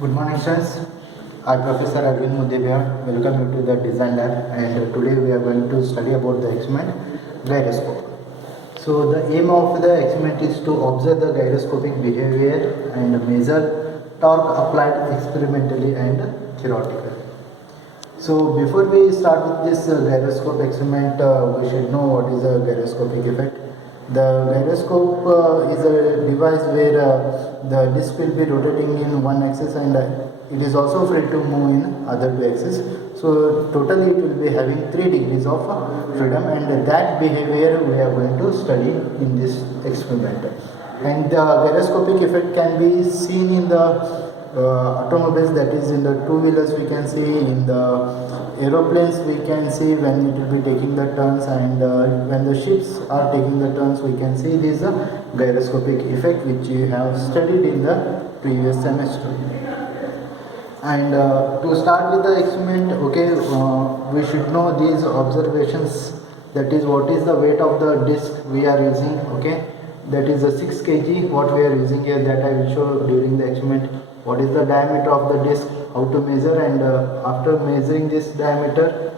Good morning, students. I, Professor Arvind Mudevia, welcome you to the Design Lab, and today we are going to study about the experiment gyroscope. So the aim of the experiment is to observe the gyroscopic behavior and measure torque applied experimentally and theoretically. So before we start with this gyroscope experiment, we should know what is a gyroscopic effect. The gyroscope is a device where the disc will be rotating in one axis and it is also free to move in other two axes. So totally it will be having 3 degrees of freedom, and that behavior we are going to study in this experiment. And the gyroscopic effect can be seen in the automobiles, that is in the two-wheelers we can see, in the aeroplanes we can see when it will be taking the turns, and when the ships are taking the turns we can see this gyroscopic effect which you have studied in the previous semester. And to start with the experiment, okay, we should know these observations, that is what is the weight of the disc we are using, okay, that is a 6 kg what we are using here, that I will show during the experiment. What is the diameter of the disc, how to measure, and after measuring this diameter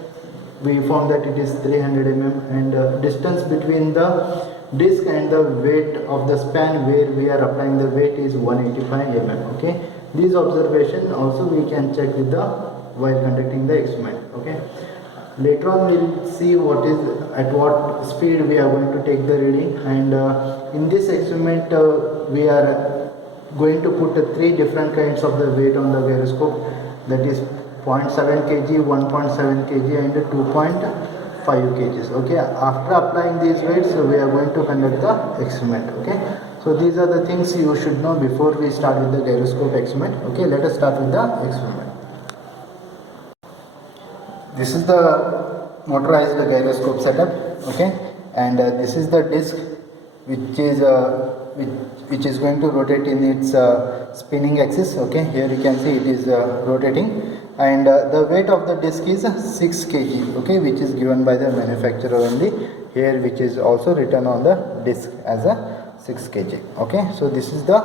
we found that it is 300 mm, and distance between the disc and the weight of the span where we are applying the weight is 185 mm. Okay, these observation also we can check with the while conducting the experiment. Okay, later on we will see what is at what speed we are going to take the reading, and in this experiment we are going to put 3 different kinds of the weight on the gyroscope, that is 0.7 kg, 1.7 kg and 2.5 kgs. Okay, after applying these weights we are going to conduct the experiment. Okay, so these are the things you should know before we start with the gyroscope experiment. Okay, let us start with the experiment. This is the motorized gyroscope setup. Okay, and this is the disc which is which is going to rotate in its spinning axis. Okay, here you can see it is rotating, and the weight of the disc is 6 kg. Okay, which is given by the manufacturer only here, which is also written on the disc as a 6 kg. Okay, so this is the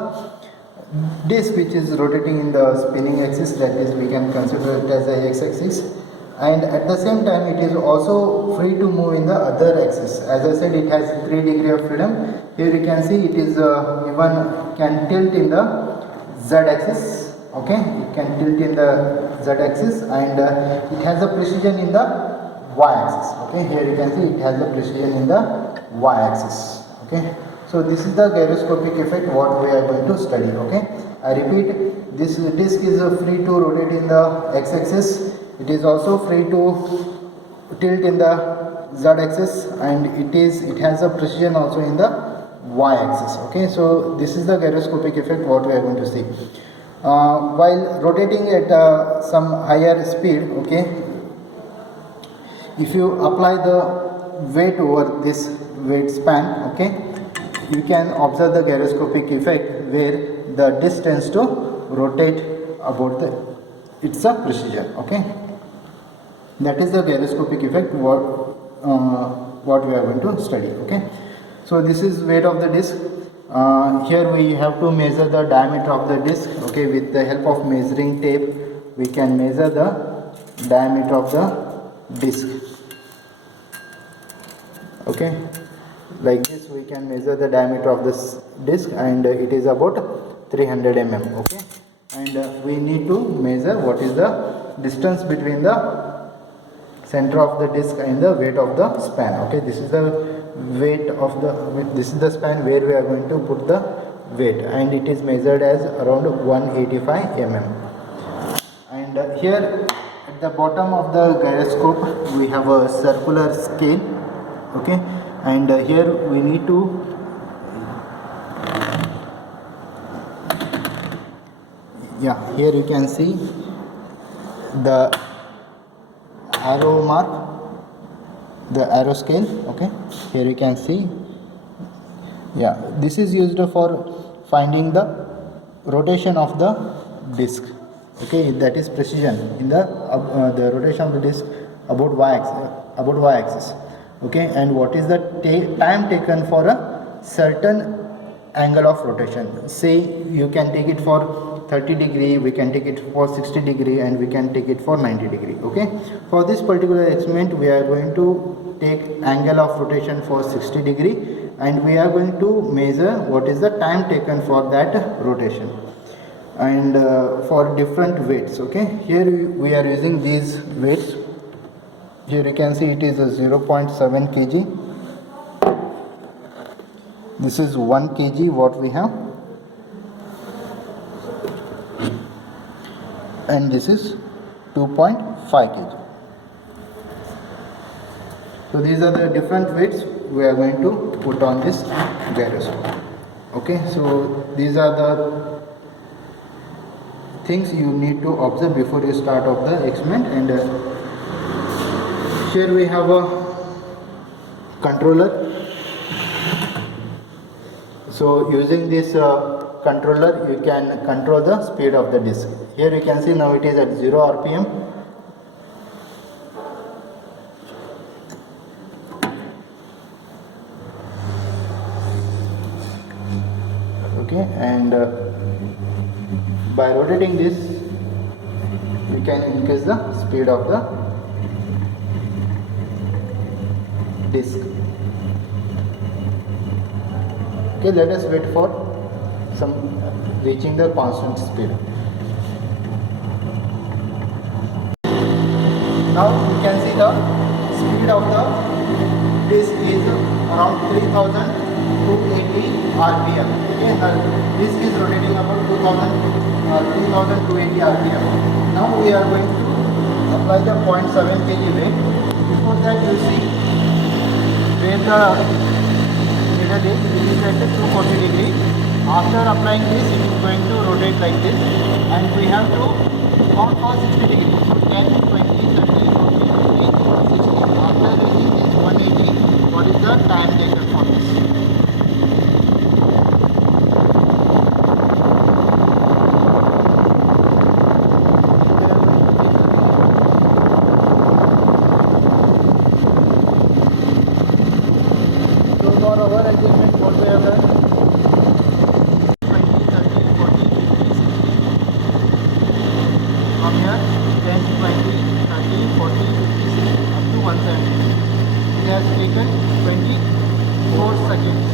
disc which is rotating in the spinning axis, that is we can consider it as a x-axis, and at the same time it is also free to move in the other axis. As I said, it has 3 degree of freedom. Here you can see it is even can tilt in the z axis. Okay, it can tilt in the z axis, and it has a precision in the y axis. Okay, here you can see it has a precision in the y axis. Okay, so this is the gyroscopic effect what we are going to study. Okay, I repeat, this disc is free to rotate in the x axis. It is also free to tilt in the z axis, and it has a precision also in the y axis. Okay, so this is the gyroscopic effect what we are going to see. While rotating at some higher speed, okay, if you apply the weight over this weight span, okay, you can observe the gyroscopic effect where the disc tends to rotate about the its a precision. Okay, that is the gyroscopic effect what we are going to study. Okay, so this is weight of the disc. Here we have to measure the diameter of the disc. Okay, with the help of measuring tape we can measure the diameter of the disc. Okay, like this we can measure the diameter of this disc, and it is about 300 mm. Okay, and we need to measure what is the distance between the center of the disc and the weight of the span. Okay, this is the weight of the, this is the span where we are going to put the weight, and it is measured as around 185 mm. And here at the bottom of the gyroscope we have a circular scale. Okay, and here we need to here you can see the arrow mark, the arrow scale. Okay, here you can see, this is used for finding the rotation of the disc. Okay, that is precision in the rotation of the disc about y axis. Okay, and what is the time taken for a certain angle of rotation. Say you can take it for 30 degree, we can take it for 60 degree, and we can take it for 90 degree. Okay, for this particular experiment we are going to take angle of rotation for 60 degree, and we are going to measure what is the time taken for that rotation, and for different weights. Okay, here we are using these weights. Here you can see it is a 0.7 kg. This is 1 kg what we have, and this is 2.5 kg. So these are the different weights we are going to put on this gyroscope. Okay, so these are the things you need to observe before you start off the experiment. And here we have a controller. So using this controller you can control the speed of the disc. Here you can see now it is at 0 rpm. Okay, and by rotating this you can increase the speed of the disc. Okay, let us wait for some reaching the constant speed. Now you can see the speed of the disc is around 3280 rpm. Okay, the disc is rotating about 2280 rpm. Now we are going to apply the 0.7 kg weight. Before that, you see where the needle is, it is at 240 degree. After applying this, it is going to rotate like this, and we have to count for 60 degrees. So 10, 20, 30, 40, 50, 60. After reaching this 180, what is the time taken for this? So for our adjustment, what we have done? 20, 30, 40, 50, 60. From here, 10, 20, 30, 40, 50, 60, up to 170. It has taken 24 seconds.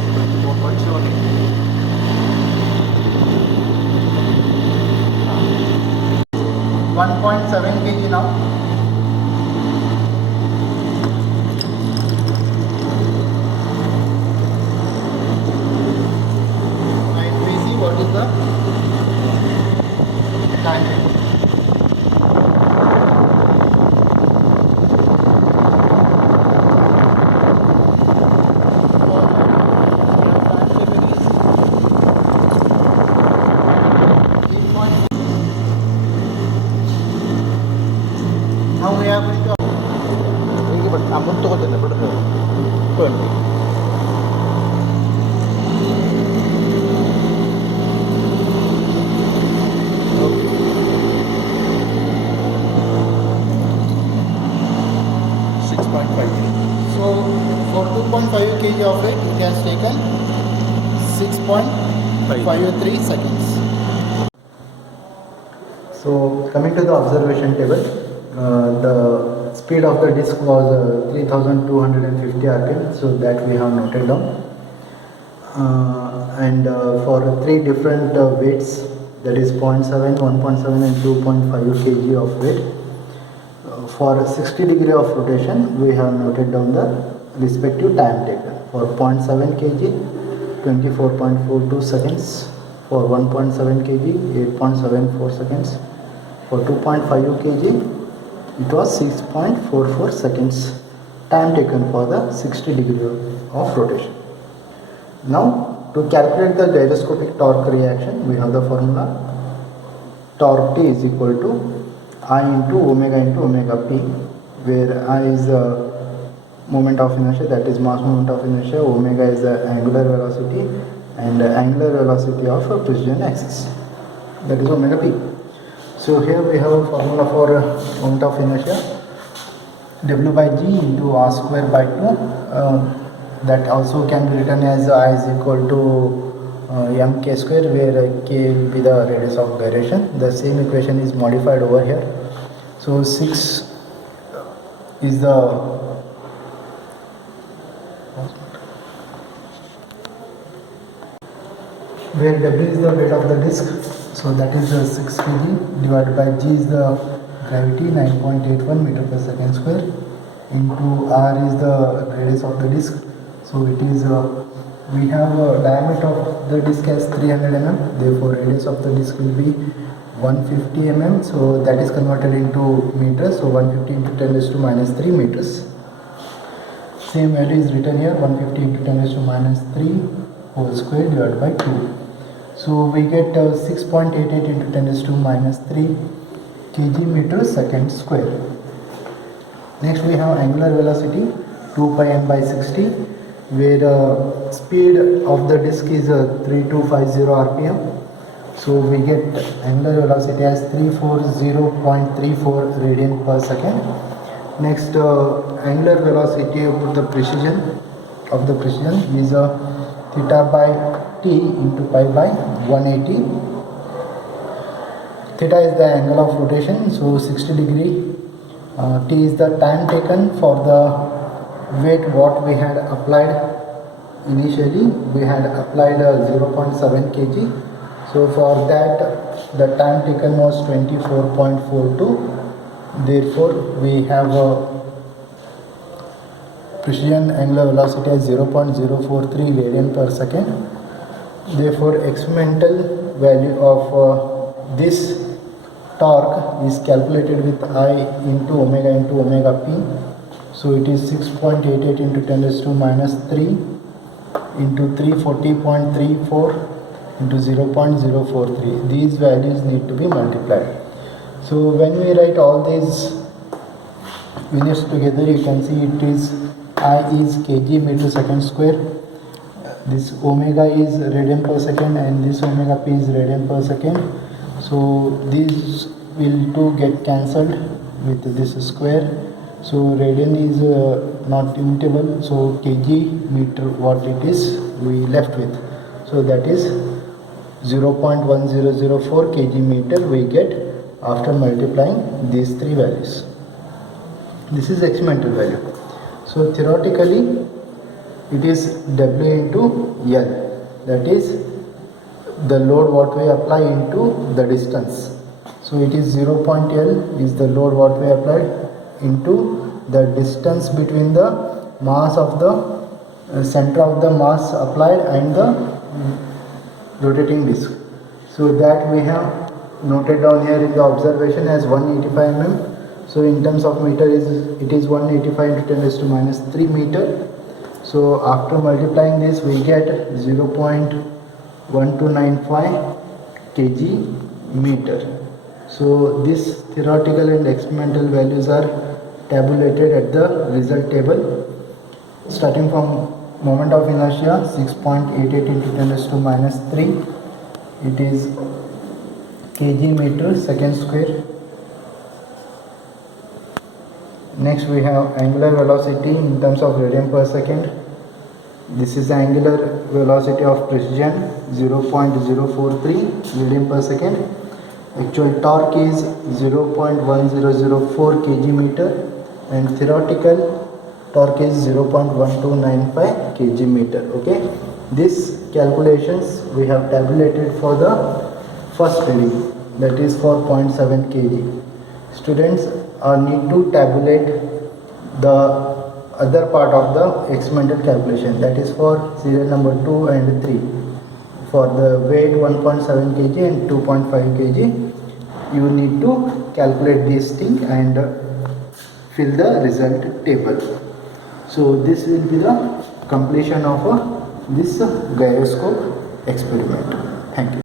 1.7 kg now. And we see what is the time. Now we are going to 20. So for 2.5 kg of it, it has taken 6.53 seconds. So coming to the observation table, the speed of the disc was 3250 rpm, so that we have noted down. And for 3 different weights, that is 0.7, 1.7 and 2.5 kg of weight. For 60 degree of rotation, we have noted down the respective time taken. For 0.7 kg, 24.42 seconds. For 1.7 kg, 8.74 seconds. For 2.5 kg, it was 6.44 seconds time taken for the 60 degree of rotation. Now, to calculate the gyroscopic torque reaction, we have the formula. Torque T is equal to I into omega P, where I is the moment of inertia, that is mass moment of inertia, omega is the angular velocity, and the angular velocity of a precision axis, that is omega P. So here we have a formula for moment of inertia, W by G into R square by 2, that also can be written as I is equal to mk square, where k will be the radius of gyration. The same equation is modified over here. So 6 is the where W is the weight of the disc, so that is 6 kg divided by G is the gravity 9.81 meter per second square into R is the radius of the disc. So it is we have a diameter of the disc as 300 mm, therefore radius of the disc will be 150 mm, so that is converted into meters, so 150 into 10 raised to minus 3 meters. Same value is written here, 150 into 10 raised to minus 3 whole square divided by 2. So we get 6.88 into 10 raised to minus 3 kg meter second square. Next we have angular velocity 2 pi m by 60, where speed of the disc is 3250 rpm. So we get angular velocity as 340.34 radian per second. Next angular velocity of the precision is theta by t into pi by 180. Theta is the angle of rotation, so 60 degree. T is the time taken for the weight what we had applied initially. We had applied 0.7 kg. So for that the time taken was 24.42. Therefore we have a precision angular velocity as 0.043 radian per second. Therefore experimental value of this torque is calculated with I into omega p. So it is 6.88 into 10 raised to minus 3 into 340.34 into 0.043. These values need to be multiplied. So when we write all these units together, you can see it is I is kg meter second square, this omega is radian per second, and this omega p is radian per second. So these will two get cancelled with this square. So radian is not immutable, so kg meter what it is we left with. So that is 0.1004 kg meter we get after multiplying these three values. This is experimental value. So theoretically it is W into L, that is the load what we apply into the distance. So it is 0.L is the load what we applied into the distance between the mass of the center of the mass applied and the rotating disc. So that we have noted down here in the observation as 185 mm. So in terms of meter it is 185 into 10 raised to minus 3 meter. So after multiplying this we get 0.1295 kg meter. So this theoretical and experimental values are tabulated at the result table. Starting from moment of inertia 6.88 into 10 raised to minus 3, it is kg meter second square. Next we have angular velocity in terms of radian per second. This is the angular velocity of precision 0.043 radian per second. Actual torque is 0.1004 kg meter and theoretical torque is 0.1295 kg meter. Okay, these calculations we have tabulated for the first reading, that is for 0.7 kg. Students need to tabulate the other part of the experimental calculation, that is for serial number 2 and 3. For the weight 1.7 kg and 2.5 kg, you need to calculate this thing and fill the result table. So this will be the completion of this gyroscope experiment. Thank you.